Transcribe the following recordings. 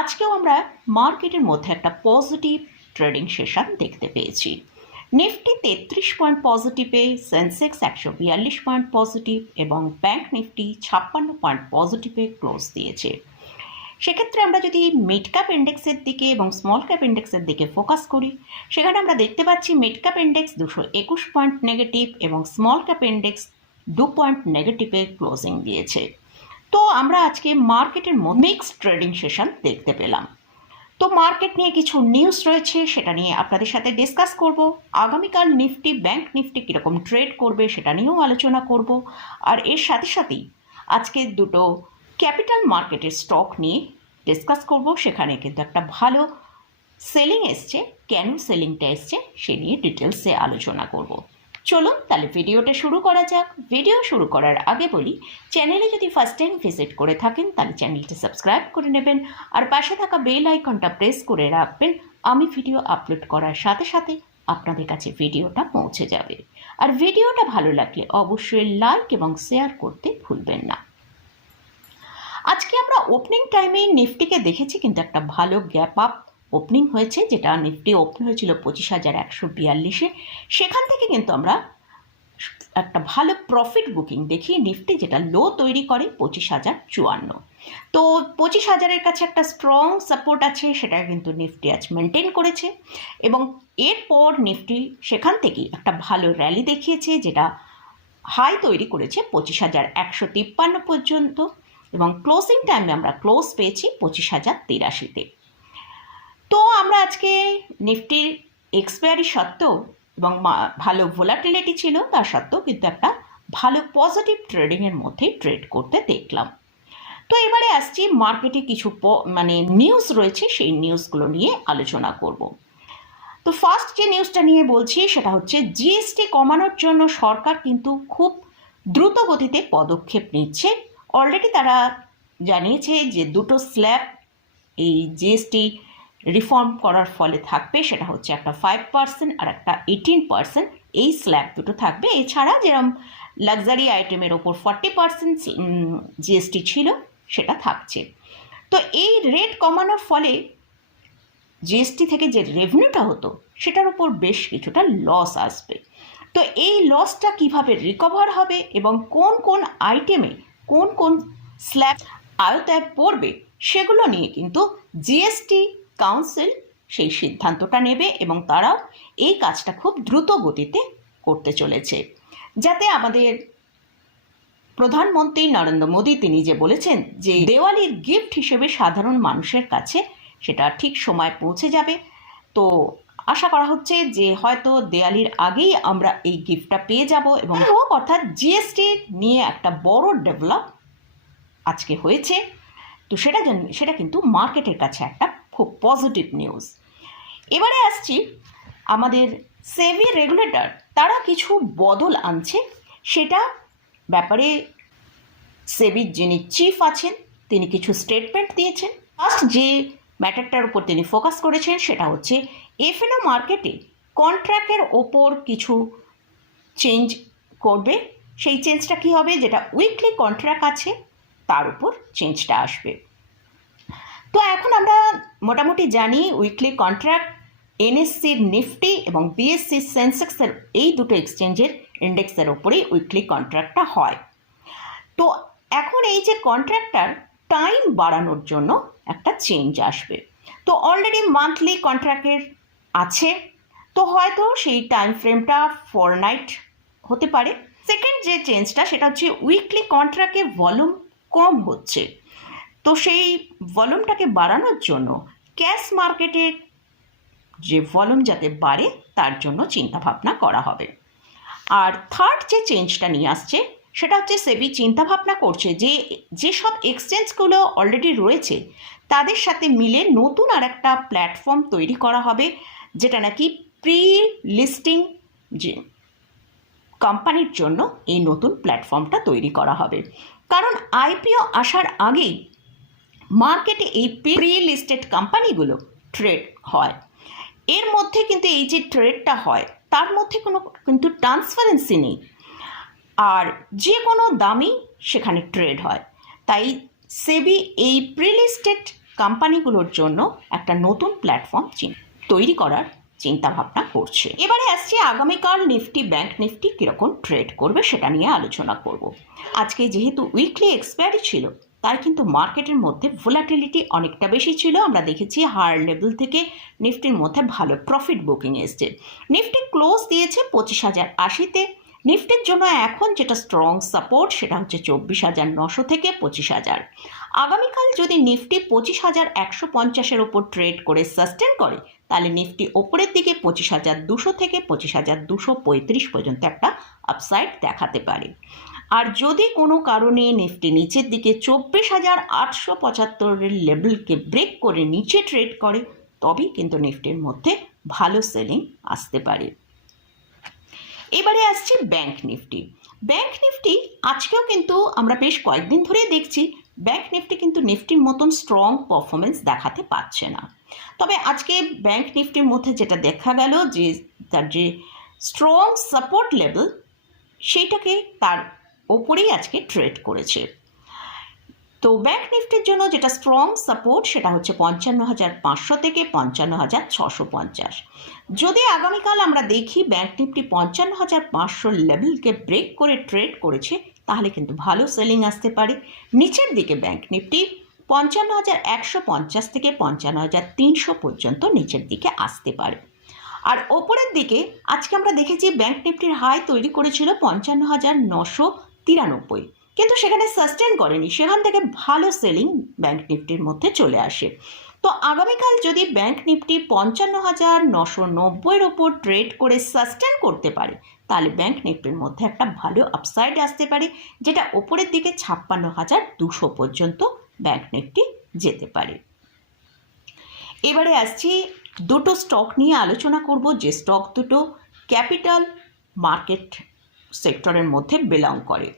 আজকেও আমরা মার্কেটের মধ্যে একটা পজিটিভ ট্রেডিং সেশন দেখতে পেয়েছি। নিফটি তেত্রিশ পয়েন্ট পজিটিভে, সেন্সেক্স একশো বিয়াল্লিশ পয়েন্ট পজিটিভ এবং ব্যাংক নিফটি ছাপ্পান্ন পয়েন্ট পজিটিভে ক্লোজ দিয়েছে। সেক্ষেত্রে আমরা যদি মিড ক্যাপ ইন্ডেক্সের দিকে এবং স্মল ক্যাপ ইন্ডেক্সের দিকে ফোকাস করি, সেখানে আমরা দেখতে পাচ্ছি মিড ক্যাপ ইন্ডেক্স দুশো একুশ পয়েন্ট নেগেটিভ এবং স্মল ক্যাপ ইন্ডেক্স দু পয়েন্ট নেগেটিভে ক্লোজিং দিয়েছে। তো আমরা আজকে মার্কেটের মিক্সড ট্রেডিং সেশন দেখতে পেলাম। তো মার্কেট নিয়ে কিছু নিউজ রয়েছে, সেটা নিয়ে আপনাদের সাথে ডিসকাস করব। আগামীকাল নিফটি ব্যাংক নিফটি কীরকম ট্রেড করবে, সেটা নিয়েও আলোচনা করব। আর এর সাথে সাথেই আজকে দুটো ক্যাপিটাল মার্কেটের স্টক নিয়ে ডিসকাস করব। সেখানে কিন্তু একটা ভালো সেলিং এসছে, কেন সেলিংটা এসছে, সে নিয়ে ডিটেলসে আলোচনা করব। চলুন তাহলে ভিডিওটা শুরু করা যাক। ভিডিও শুরু করার আগে বলি, চ্যানেলে যদি ফার্স্ট টাইম ভিজিট করে থাকেন, তাহলে চ্যানেলটি সাবস্ক্রাইব করে নেবেন আর পাশে থাকা বেল আইকনটা প্রেস করে রাখবেন। আমি ভিডিও আপলোড করার সাথে সাথে আপনাদের কাছে ভিডিওটা পৌঁছে যাবে। আর ভিডিওটা ভালো লাগলে অবশ্যই লাইক এবং শেয়ার করতে ভুলবেন না। আজকে আমরা ওপেনিং টাইমে নিফটিকে দেখেছি, কিন্তু একটা ভালো গ্যাপ আপ ওপেনিং হয়েছে, যেটা নিফটি ওপেন হয়েছিল পঁচিশ হাজার একশো বিয়াল্লিশে। সেখান থেকে কিন্তু আমরা একটা ভালো প্রফিট বুকিং দেখি নিফটি যেটা লো তৈরি করে পঁচিশ হাজার চুয়ান্ন। তো পঁচিশ হাজারের কাছে একটা স্ট্রং সাপোর্ট আছে, সেটা কিন্তু নিফটি আজ মেনটেন করেছে। এবং এরপর নিফটি সেখান থেকেই একটা ভালো র্যালি দেখিয়েছে, যেটা হাই তৈরি করেছে পঁচিশ হাজার একশো তিপ্পান্ন পর্যন্ত। এবং ক্লোজিং টাইমে আমরা ক্লোজ পেয়েছি পঁচিশ হাজার তিরাশিতে। তো আমরা আজকে নিফটির এক্সপায়ারি সত্ত্বেও এবং ভালো ভোলাটিলিটি ছিল, তার সত্ত্বেও কিন্তু একটা ভালো পজিটিভ ট্রেডিংয়ের মধ্যে ট্রেড করতে দেখলাম। তো এবারে আসছি মার্কেটে কিছু মানে নিউজ রয়েছে, সেই নিউজগুলো নিয়ে আলোচনা করব। তো ফার্স্ট যে নিউজটা নিয়ে বলছি, সেটা হচ্ছে জিএসটি কমানোর জন্য সরকার কিন্তু খুব দ্রুত গতিতে পদক্ষেপ নিচ্ছে। অলরেডি তারা জানিয়েছে যে দুটো স্ল্যাব এই জিএসটি রিফর্ম করার ফলে থাকবে, সেটা হচ্ছে একটা ফাইভ পার্সেন্ট আর একটা এইটিন পার্সেন্ট এই স্ল্যাব দুটো থাকবে। এছাড়া যেরকম লাক্সারি আইটেমের ওপর ফর্টি পার্সেন্ট জিএসটি ছিল, সেটা থাকছে। তো এই রেট কমানোর ফলে জিএসটি থেকে যে রেভিনিউটা হতো, সেটার উপর বেশ কিছুটা লস আসবে। তো এই লসটা কীভাবে রিকভার হবে এবং কোন কোন আইটেমে কোন কোন স্ল্যাব আয়তায় পড়বে, সেগুলো নিয়ে কিন্তু জিএসটি কাউন্সিল সেই সিদ্ধান্তটা নেবে এবং তারাও এই কাজটা খুব দ্রুত গতিতে করতে চলেছে। যাতে আমাদের প্রধানমন্ত্রী নরেন্দ্র মোদী তিনি যে বলেছেন যে দেওয়ালির গিফট হিসেবে সাধারণ মানুষের কাছে সেটা ঠিক সময় পৌঁছে যাবে। তো আশা করা হচ্ছে যে হয়তো দেওয়ালির আগেই আমরা এই গিফটটা পেয়ে যাব এবং হোক অর্থাৎ জিএসটি নিয়ে একটা বড় ডেভেলপ আজকে হয়েছে। তো সেটা জন্য সেটা কিন্তু মার্কেটের কাছে একটা খুব পজিটিভ নিউজ এবারে আসছি আমাদের সেভি রেগুলেটর তারা কিছু বদল আনছে, সেটা ব্যাপারে সেবির যিনি চিফ আছেন, তিনি কিছু স্টেটমেন্ট দিয়েছেন। ফার্স্ট যে ম্যাটারটার উপর তিনি ফোকাস করেছেন, সেটা হচ্ছে এফএনও মার্কেটে কন্ট্রাক্টের ওপর কিছু চেঞ্জ করবে। সেই চেঞ্জটা কি হবে? যেটা উইকলি কন্ট্রাক্ট আছে, তার উপর চেঞ্জটা আসবে। তো এখন আমরা মোটামুটি জানি উইকলি কন্ট্রাক্ট এনএসসির নিফটি এবং বিএসসি সেন্সেক্সের এই দুটো এক্সচেঞ্জের ইন্ডেক্সের ওপরেই উইকলি কন্ট্রাক্টটা হয়। তো এখন এই যে কন্ট্রাক্টটার টাইম বাড়ানোর জন্য একটা চেঞ্জ আসবে। তো অলরেডি মান্থলি কন্ট্রাক্টের আছে, তো হয়তো সেই টাইম ফ্রেমটা ফোর নাইট হতে পারে। সেকেন্ড যে চেঞ্জটা সেটা হচ্ছে উইকলি কন্ট্রাক্টের ভলিউম কম হচ্ছে। তো সেই ভলিউমটাকে বাড়ানোর জন্য ক্যাশ মার্কেটের যে ভলিউম যাতে বাড়ে, তার জন্য চিন্তাভাবনা করা হবে। আর থার্ড যে চেঞ্জটা নিয়ে আসছে, সেটা হচ্ছে সেবি চিন্তাভাবনা করছে যে, যেসব এক্সচেঞ্জগুলো অলরেডি রয়েছে, তাদের সাথে মিলে নতুন আর একটা প্ল্যাটফর্ম তৈরি করা হবে, যেটা নাকি প্রি লিস্টিং যে কোম্পানির জন্য এই নতুন প্ল্যাটফর্মটা তৈরি করা হবে। কারণ আইপিও আসার আগেই মার্কেটে এই প্রি লিস্টেড কোম্পানিগুলো ট্রেড হয়। এর মধ্যে কিন্তু এই যে ট্রেডটা হয়, তার মধ্যে কোনো কিন্তু ট্রান্সপারেন্সি নেই। আর যে কোনো দামই সেখানে ট্রেড হয়। তাই সেবি এই প্রিলিস্টেড কোম্পানিগুলোর জন্য একটা নতুন প্ল্যাটফর্ম তৈরি করার চিন্তা ভাবনা করছে। এবারে আসছে আগামীকাল নিফটি, ব্যাংক নিফটি কীরকম ট্রেড করবে সেটা নিয়ে আলোচনা করব। আজকে যেহেতু উইকলি এক্সপায়ারি ছিল তাই কিন্তু মার্কেটের মধ্যে ভোলাটিলিটি অনেকটা বেশি ছিল। আমরা দেখেছি হায়ার লেভেল থেকে নিফটির মধ্যে ভালো প্রফিট বুকিং এসছে। নিফটি ক্লোজ দিয়েছে পঁচিশ হাজার আশিতে। নিফটির জন্য এখন যেটা স্ট্রং সাপোর্ট সেটা হচ্ছে চব্বিশ হাজার নশো থেকে পঁচিশ হাজার। আগামীকাল যদি নিফটি পঁচিশ হাজার একশো পঞ্চাশের ওপর ট্রেড করে সাস্টেন করে, তাহলে নিফটি ওপরের দিকে পঁচিশ হাজার দুশো থেকে পঁচিশ হাজার দুশো পঁয়ত্রিশ পর্যন্ত একটা আপসাইড দেখাতে পারে। আর যদি কোনো কারণে নিফটি নিচের দিকে চব্বিশ হাজার আটশো পঁচাত্তরের লেভেলকে ব্রেক করে নিচে ট্রেড করে, তবেই কিন্তু নিফটির মধ্যে ভালো সেলিং আসতে পারে। এবারে আসছে ব্যাংক নিফটি ব্যাংক নিফটি আজকেও কিন্তু আমরা বেশ কয়েকদিন ধরে দেখছি ব্যাংক নিফটি কিন্তু নিফটির মতন স্ট্রং পারফরমেন্স দেখাতে পারছে না। তবে আজকে ব্যাংক নিফটির মধ্যে যেটা দেখা গেল যে, তার যে স্ট্রং সাপোর্ট লেভেল সেইটাকে তার ওপরেই আজকে ট্রেড করেছে। তো ব্যাংক নিফটির জন্য যেটা স্ট্রং সাপোর্ট সেটা হচ্ছে পঞ্চান্ন হাজার পাঁচশো থেকে পঞ্চান্ন হাজার ছশো পঞ্চাশ। যদি আগামীকাল আমরা দেখি ব্যাংক নিফটি পঞ্চান্ন হাজার পাঁচশো লেভেলকে ব্রেক করে ট্রেড করেছে, তাহলে কিন্তু ভালো সেলিং আসতে পারে। নিচের দিকে ব্যাঙ্ক নিফটি পঞ্চান্ন হাজার একশো পঞ্চাশ থেকে পঞ্চান্ন হাজার তিনশো পর্যন্ত নিচের দিকে আসতে পারে। আর ওপরের দিকে আজকে আমরা দেখেছি ব্যাঙ্ক নিফটির হাই তৈরি করেছিল পঞ্চান্ন হাজার নশো তিরানব্বই। কিন্তু সেখানে সাস্টেন করেনি। সেখান থেকে ভালো সেলিং ব্যাংক নিফটির মধ্যে চলে আসে। তো আগামীকাল যদি ব্যাংক নিফটি পঞ্চান্ন হাজার নশো নব্বইয়ের ওপর ট্রেড করে সাস্টেন করতে পারে, তাহলে ব্যাংক নিফটির মধ্যে একটা ভালো আপসাইড আসতে পারে, যেটা ওপরের দিকে ছাপ্পান্ন হাজার দুশো পর্যন্ত ব্যাংক নিফটি যেতে পারে। এবারে আসছি, দুটো স্টক নিয়ে আলোচনা করব, যে স্টক দুটো ক্যাপিটাল মার্কেট সেক্টরের মধ্যে বিলং করে।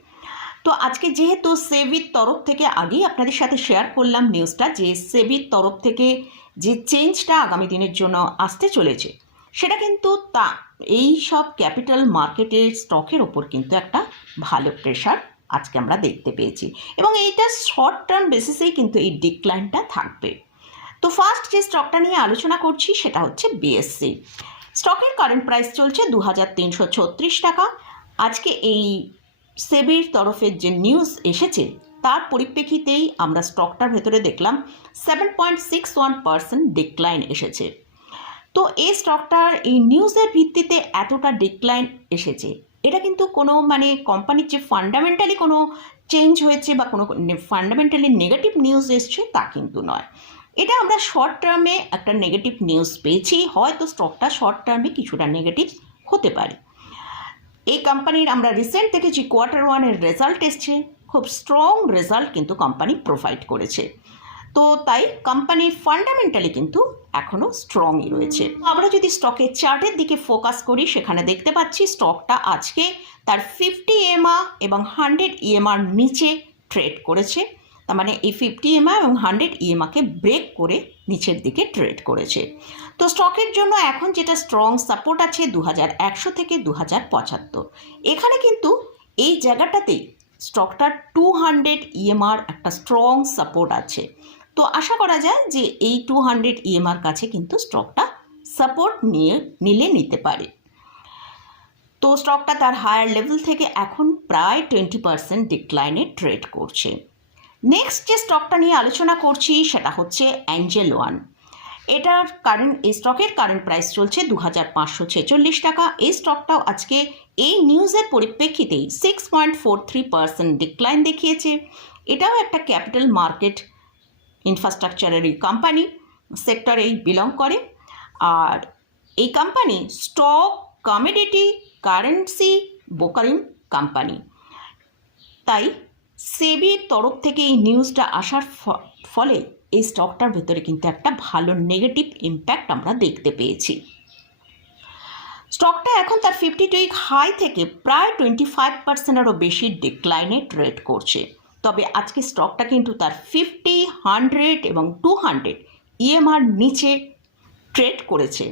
তো আজকে যেহেতু সেবির তরফ থেকে আগেই আপনাদের সাথে শেয়ার করলাম নিউজটা যে সেবির তরফ থেকে যে চেঞ্জটা আগামী দিনের জন্য আসতে চলেছে, সেটা কিন্তু তা এই সব ক্যাপিটাল মার্কেটের স্টকের ওপর কিন্তু একটা ভালো প্রেশার আজকে আমরা দেখতে পেয়েছি। এবং এইটা শর্ট টার্ম বেসিসেই কিন্তু এই ডিক্লাইনটা থাকবে। তো ফার্স্ট যে স্টকটা নিয়ে আলোচনা করছি সেটা হচ্ছে বিএসসি স্টকের কারেন্ট প্রাইস চলছে দু হাজার তিনশো ছত্রিশ টাকা। আজকে এই সেবির তরফের যে নিউজ এসেছে, তার পরিপ্রেক্ষিতেই আমরা স্টকটার ভেতরে দেখলাম seven point six one percent decline এসেছে। তো এই স্টকটার এই নিউজের ভিত্তিতে এতটা ডিক্লাইন এসেছে। এটা কিন্তু কোনো মানে কোম্পানির যে ফান্ডামেন্টালি কোনো চেঞ্জ হয়েছে বা কোনো ফান্ডামেন্টালি নেগেটিভ নিউজ এসছে, তা কিন্তু নয়। এটা আমরা শর্ট টার্মে একটা নেগেটিভ নিউজ পেয়েছি, হয়তো স্টকটা শর্ট টার্মে কিছুটা নেগেটিভ হতে পারে। এই কোম্পানির আমরা রিসেন্ট দেখেছি কোয়ার্টার ওয়ানের রেজাল্ট এসছে। খুব স্ট্রং রেজাল্ট কিন্তু কোম্পানি প্রোভাইড করেছে। তো তাই কোম্পানির ফান্ডামেন্টালি কিন্তু এখনও স্ট্রংই রয়েছে। আমরা যদি স্টকের চার্টের দিকে ফোকাস করি, সেখানে দেখতে পাচ্ছি স্টকটা আজকে তার ফিফটি এমআ এবং হান্ড্রেড ইএমআর নিচে ট্রেড করেছে। তার মানে এই ফিফটি এমআ এবং হান্ড্রেড ইএমআকে ব্রেক করে নিচের দিকে ট্রেড করেছে। তো স্টকের জন্য এখন যেটা স্ট্রং সাপোর্ট আছে দু হাজার একশো থেকে দু হাজার পঁচাত্তর। এখানে কিন্তু এই জায়গাটাতেই স্টকটার two hundred E M R একটা স্ট্রং সাপোর্ট আছে। তো আশা করা যায় যে এই টু হান্ড্রেড ইএমআর কাছে কিন্তু স্টকটা সাপোর্ট নিয়ে, নিলে নিতে পারে। তো স্টকটা তার হায়ার লেভেল থেকে এখন প্রায় টোয়েন্টি পার্সেন্ট ডিক্লাইনে ট্রেড করছে। নেক্সট যে স্টকটা নিয়ে আলোচনা করছি সেটা হচ্ছে অ্যাঞ্জেল ওয়ান এটার কারেন্ট এই স্টকের কারেন্ট প্রাইস চলছে দু হাজার পাঁচশো ছেচল্লিশ টাকা। এই স্টকটাও আজকে এই নিউজের পরিপ্রেক্ষিতেই six point four three percent decline দেখিয়েছে। এটাও একটা ক্যাপিটাল মার্কেট ইনফ্রাস্ট্রাকচারেরই কোম্পানি সেক্টরেই বিলং করে। আর এই কোম্পানি স্টক কমিডিটি কারেন্সি বোকারিং কোম্পানি তাই সেবির তরফ থেকে এই নিউজটা আসার ফলে এই স্টকটার ভেতরে কিন্তু একটা ভালো নেগেটিভ ইম্প্যাক্ট আমরা দেখতে পেয়েছি। স্টকটা এখন তার ফিফটি টু হাই থেকে প্রায় টোয়েন্টি ফাইভ পার্সেন্টেরও বেশি ডিক্লাইনে ট্রেড করছে। তবে আজকে স্টকটা কিন্তু তার ফিফটি হান্ড্রেড এবং টু হান্ড্রেড ইএমআর নিচে ট্রেড করেছে।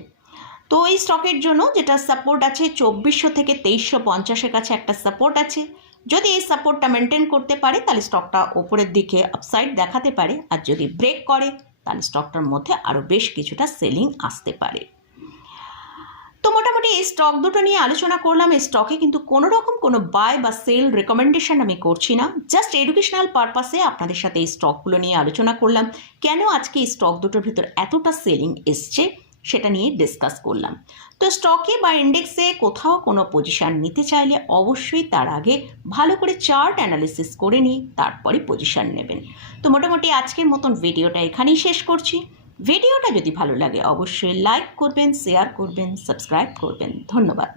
তো এই স্টকের জন্য যেটা সাপোর্ট আছে, চব্বিশশো থেকে তেইশশো পঞ্চাশের কাছে একটা সাপোর্ট আছে। যদি এই সাপোর্টটা মেনটেন করতে পারে, তাহলে স্টকটা ওপরের দিকে আপসাইড দেখাতে পারে। আর যদি ব্রেক করে, তাহলে স্টকটার মধ্যে আরও বেশ কিছুটা সেলিং আসতে পারে। তো মোটামুটি এই স্টক দুটো নিয়ে আলোচনা করলাম। এই স্টকে কিন্তু কোনো রকম কোনো বাই বা সেল রেকমেন্ডেশন আমি করছি না। জাস্ট এডুকেশনাল পারপাসে আপনাদের সাথে এই স্টকগুলো নিয়ে আলোচনা করলাম। কেন আজকে এই স্টক দুটোর ভিতর এতটা সেলিং এসছে? সেটা নিয়ে ডিসকাস করলাম। তো স্টকে বা ইন্ডেক্সে কোথাও কোনো পজিশান নিতে চাইলে অবশ্যই তার আগে ভালো করে চার্ট অ্যানালিসিস করে নিয়ে তারপরে পজিশান নেবেন। তো মোটামুটি আজকের মতন ভিডিওটা এখানেই শেষ করছি। ভিডিওটা যদি ভালো লাগে অবশ্যই লাইক করবেন শেয়ার করবেন সাবস্ক্রাইব করবেন। ধন্যবাদ।